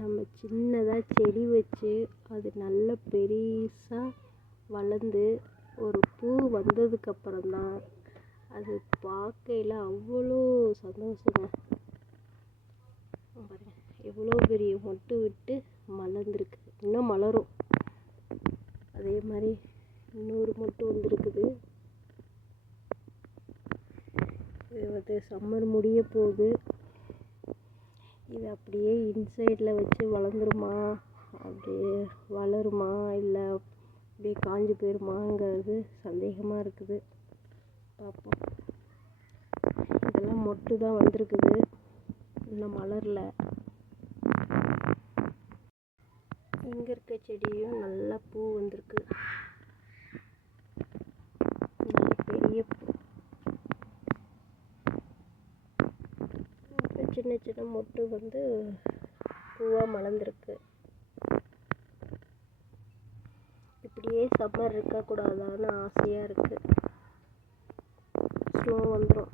நம்ம சின்னதாக செடி வச்சு அது நல்ல பெருசாக வளர்ந்து ஒரு பூ வந்ததுக்கப்புறம்தான் அது பார்க்கையில் அவ்வளோ சந்தோஷங்க. பாருங்க எவ்வளோ பெரிய மொட்டு விட்டு மலர்ந்துருக்கு, இன்னும் மலரும். அதே மாதிரி இன்னொரு மொட்டு வந்துருக்குது. இது சம்மர் முடிய போகுது. இது அப்படியே இன்சைடில் வச்சு வளர்ந்துருமா, அப்படியே வளருமா, இல்லை அப்படியே காஞ்சி போயிருமாங்கிறது சந்தேகமாக இருக்குது. பார்ப்போம். இதெல்லாம் மொட்டு தான் வந்திருக்குது, இன்னும் மலரல. இங்கே இருக்க செடியும் நல்லா பூ வந்திருக்கு, நல்ல பெரிய பூ. சின்ன சின்ன மொட்டு வந்து பூவாக மலர்ந்துருக்கு. இப்படியே சம்மர் இருக்கக்கூடாதான்னு ஆசையாக இருக்குது. ஸ்னோ வந்துடும்.